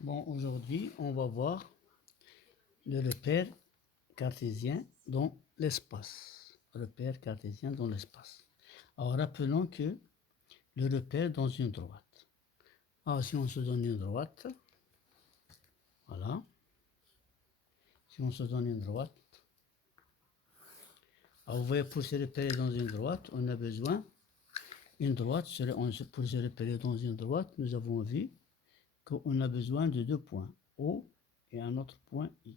Bon, aujourd'hui, on va voir le repère cartésien dans l'espace. Repère cartésien dans l'espace. Alors, rappelons que le repère dans une droite. Alors, si on se donne une droite, voilà. Si on se donne une droite, alors vous voyez, pour se repérer dans une droite, on a besoin une droite. Pour se repérer dans une droite, nous avons vu qu'on a besoin de deux points, O et un autre point I.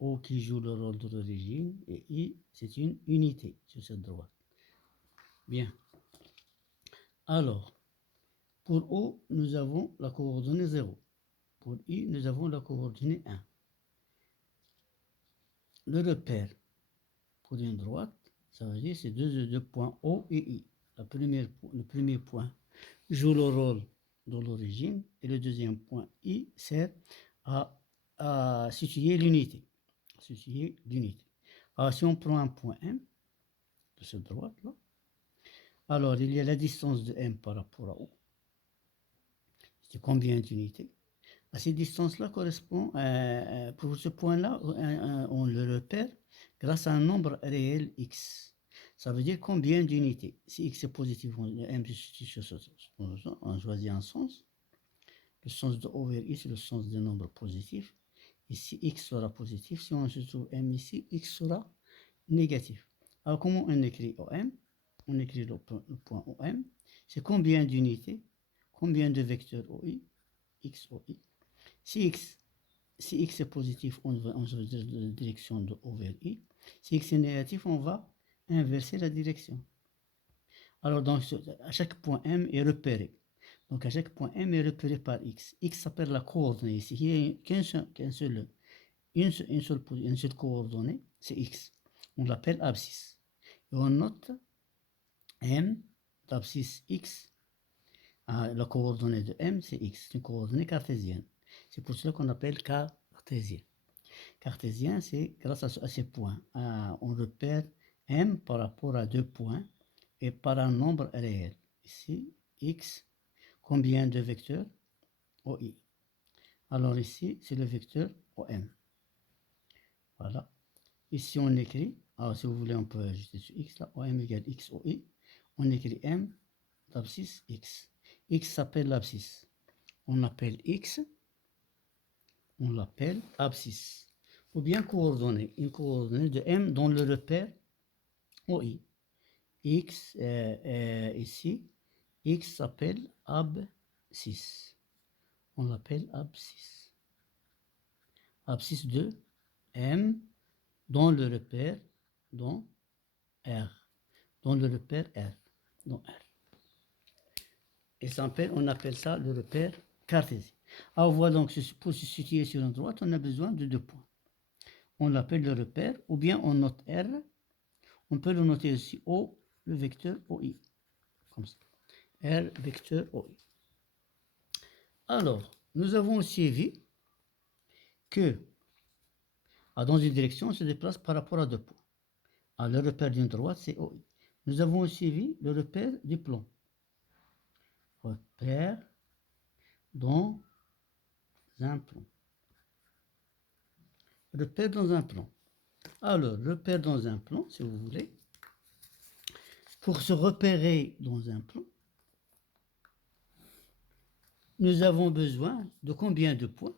O qui joue le rôle de l'origine et I, c'est une unité sur cette droite. Bien. Alors, pour O, nous avons la coordonnée 0. Pour I, nous avons la coordonnée 1. Le repère pour une droite, ça veut dire c'est deux points O et I. Le premier point joue le rôle de l'origine et le deuxième point I sert à situer l'unité. Alors, si on prend un point M de cette droite-là, alors il y a la distance de M par rapport à O. C'est combien d'unités? À ces distances-là correspond, pour ce point-là, on le repère grâce à un nombre réel x. Ça veut dire combien d'unités. Si x est positif, M se situe sur ce sens. On choisit un sens. Le sens de O vers I, c'est le sens des nombres positifs. Ici, x sera positif. Si on se trouve M ici, x sera négatif. Alors, comment on écrit OM? On écrit le point OM. C'est combien d'unités? Combien de vecteurs OI? X, OI. Si x est positif, on choisit la direction de O vers I. Si x est négatif, on va inverser la direction. Alors, donc, à chaque point M est repéré. Donc, à chaque point M est repéré par x. X s'appelle la coordonnée. Ici, il n'y a une seule coordonnée, c'est x. On l'appelle abscisse. Et on note M d'abscisse x. La coordonnée de M, c'est x. C'est une coordonnée cartésienne. C'est pour cela qu'on appelle cartésien. Cartésien, c'est grâce à ces points. On repère M par rapport à deux points et par un nombre réel. Ici, x, combien de vecteurs? OI. Alors ici, c'est le vecteur OM. Voilà. Ici, on écrit, alors si vous voulez, on peut ajouter sur x là, OM égale x OI. On écrit M d'abscisse x. X s'appelle l'abscisse. On appelle x, on l'appelle abscisse. Ou bien coordonnée, une coordonnée de M dans le repère OI. X, ici, x s'appelle abscisse. On l'appelle abscisse. Abscisse de M dans le repère, dans R. Dans le repère R. Dans R. Et on appelle ça le repère cartésien. Alors voilà, donc pour se situer sur une droite, on a besoin de deux points. On l'appelle le repère, ou bien on note R. On peut le noter aussi O, le vecteur OI. Comme ça. R, vecteur OI. Alors, nous avons aussi vu que dans une direction, on se déplace par rapport à deux points. Alors, le repère d'une droite, c'est OI. Nous avons aussi vu le repère du plan. Repère dans un plan. Repère dans un plan. Alors, repère dans un plan, si vous voulez. Pour se repérer dans un plan, nous avons besoin de combien de points?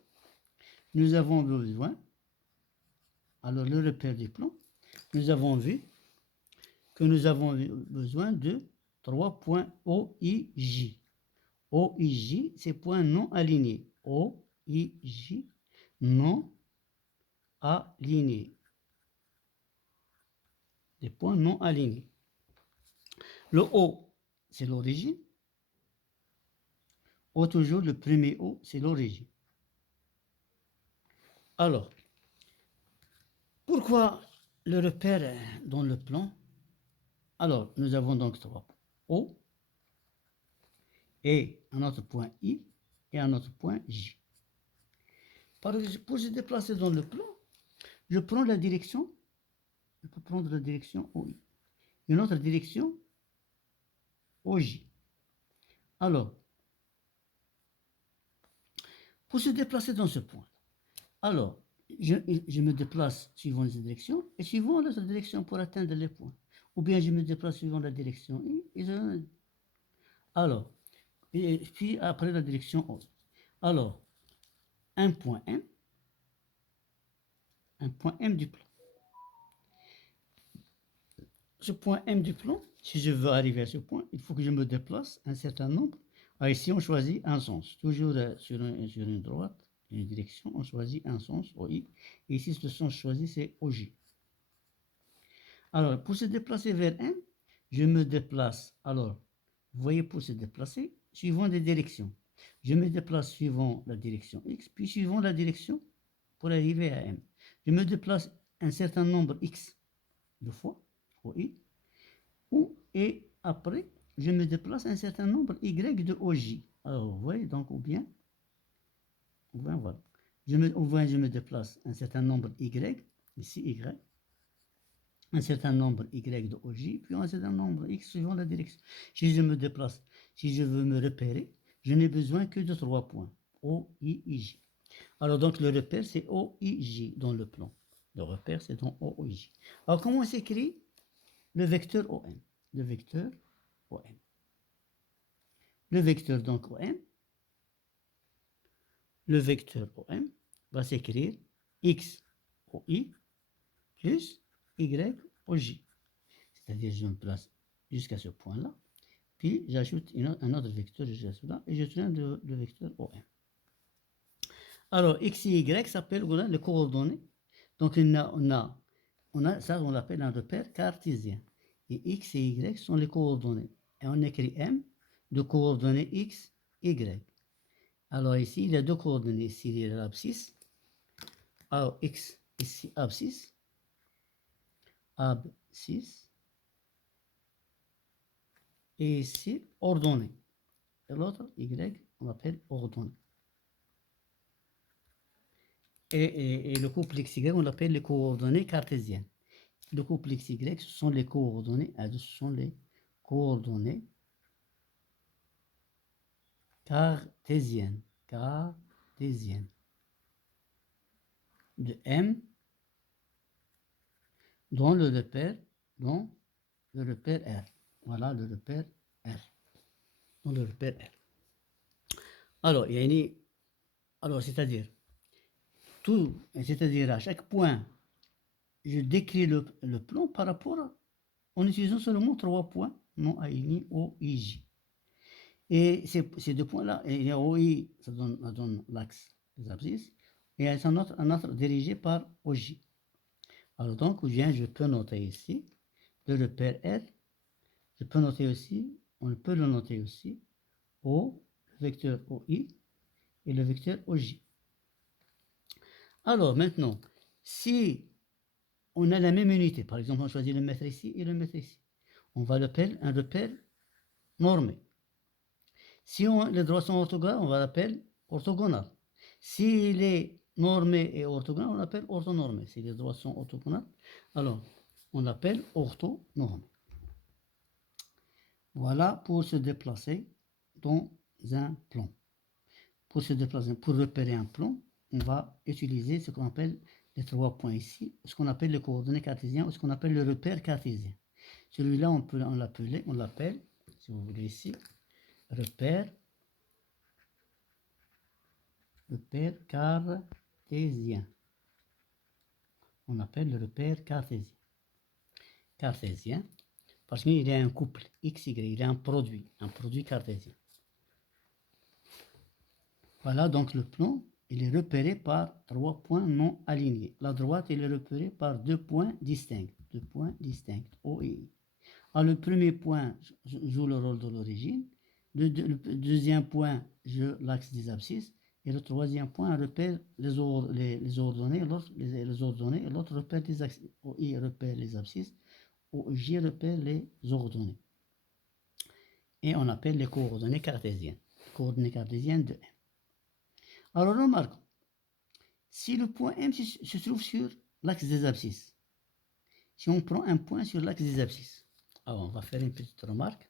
Nous avons besoin, alors le repère du plan, nous avons vu que nous avons besoin de 3 points OIJ. OIJ, c'est points non alignés. OIJ, non alignés. Des points non alignés. Le O, c'est l'origine. O toujours, le premier O, c'est l'origine. Alors, pourquoi le repère dans le plan? Alors, nous avons donc 3 O et un autre point I et un autre point J. Pour se déplacer dans le plan, je prends la direction, je peux prendre la direction OI. Une autre direction OJ. Alors, pour se déplacer dans ce point. Alors, je me déplace suivant les directions et suivant l'autre direction pour atteindre les points. Ou bien je me déplace suivant la direction I. Alors, et puis après la direction O. Alors, un point M du plan. Ce point M du plan, si je veux arriver à ce point, il faut que je me déplace un certain nombre. Alors ici, on choisit un sens. Toujours sur une droite, une direction, on choisit un sens, OI. Et ici, le sens choisi, c'est OJ. Alors, pour se déplacer vers M, je me déplace. Alors, vous voyez, pour se déplacer, suivant des directions. Je me déplace suivant la direction X, puis suivant la direction pour arriver à M. Je me déplace un certain nombre X de fois, OI, et après, je me déplace un certain nombre Y de OJ. Alors, vous voyez, donc, ou bien voilà. Je me déplace un certain nombre Y, ici Y, un certain nombre Y de OJ, puis un certain nombre X suivant la direction. Si je me déplace, si je veux me repérer, je n'ai besoin que de 3 points, O, I, J. Alors donc le repère c'est O, I, J dans le plan. Le repère c'est dans O, I, J. Alors comment s'écrit le vecteur OM? Le vecteur OM. Le vecteur donc OM, le vecteur OM va s'écrire X, OI, plus Y, OJ. C'est-à-dire je me place jusqu'à ce point-là, puis j'ajoute un autre vecteur jusqu'à cela, et je tiens le vecteur OM. Alors, X et Y s'appellent les coordonnées. Donc, ça, on l'appelle un repère cartésien. Et X et Y sont les coordonnées. Et on écrit M de coordonnées X, Y. Alors, ici, il y a deux coordonnées. Ici, il y a l'abscisse. Alors, X, ici, abscisse. Abscisse. Et ici, ordonnée. Et l'autre, Y, on l'appelle ordonnée. Et le couple XY, on l'appelle les coordonnées cartésiennes. Le couple XY, ce sont les coordonnées cartésiennes. Cartésiennes. De M dans le repère R. Voilà le repère R. Dans le repère R. Alors, c'est-à-dire, à chaque point, je décris le plan par rapport en utilisant seulement 3 points non alignés O, I, J. Et ces deux points-là, il y a OI, ça donne l'axe des abscisses, et il y a un autre dirigé par OJ. Alors donc, ou bien je peux noter ici le repère R, je peux noter aussi, on peut le noter aussi, O, le vecteur OI et le vecteur OJ. Alors maintenant, si on a la même unité, par exemple on choisit le mètre ici et le mètre ici, on va l'appeler un repère normé. Si les droits sont orthogonales, on va l'appeler orthogonal. S'il est normé et orthogonal, on l'appelle orthonormé. Si les droits sont orthogonales, alors on l'appelle orthonormé. Voilà pour se déplacer dans un plan. Pour se déplacer, pour repérer un plan, on va utiliser ce qu'on appelle les 3 points ici, ce qu'on appelle les coordonnées cartésiennes, ou ce qu'on appelle le repère cartésien. Celui-là, on l'appelle, si vous voulez ici, repère cartésien. On appelle le repère cartésien. Cartésien, parce qu'il y a un couple XY, il y a un produit cartésien. Voilà donc le plan, il est repéré par 3 points non alignés. La droite, il est repéré par 2 points distincts. O et I. Alors, le premier point joue le rôle de l'origine. Le deuxième point joue l'axe des abscisses. Et le troisième point repère les ordonnées, et l'autre repère les axes. OI repère les abscisses, OJ repère les ordonnées. Et on appelle les coordonnées cartésiennes. Coordonnées cartésiennes de M. Alors remarquons, si le point M se trouve sur l'axe des abscisses, si on prend un point sur l'axe des abscisses, alors on va faire une petite remarque.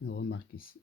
Une remarque ici.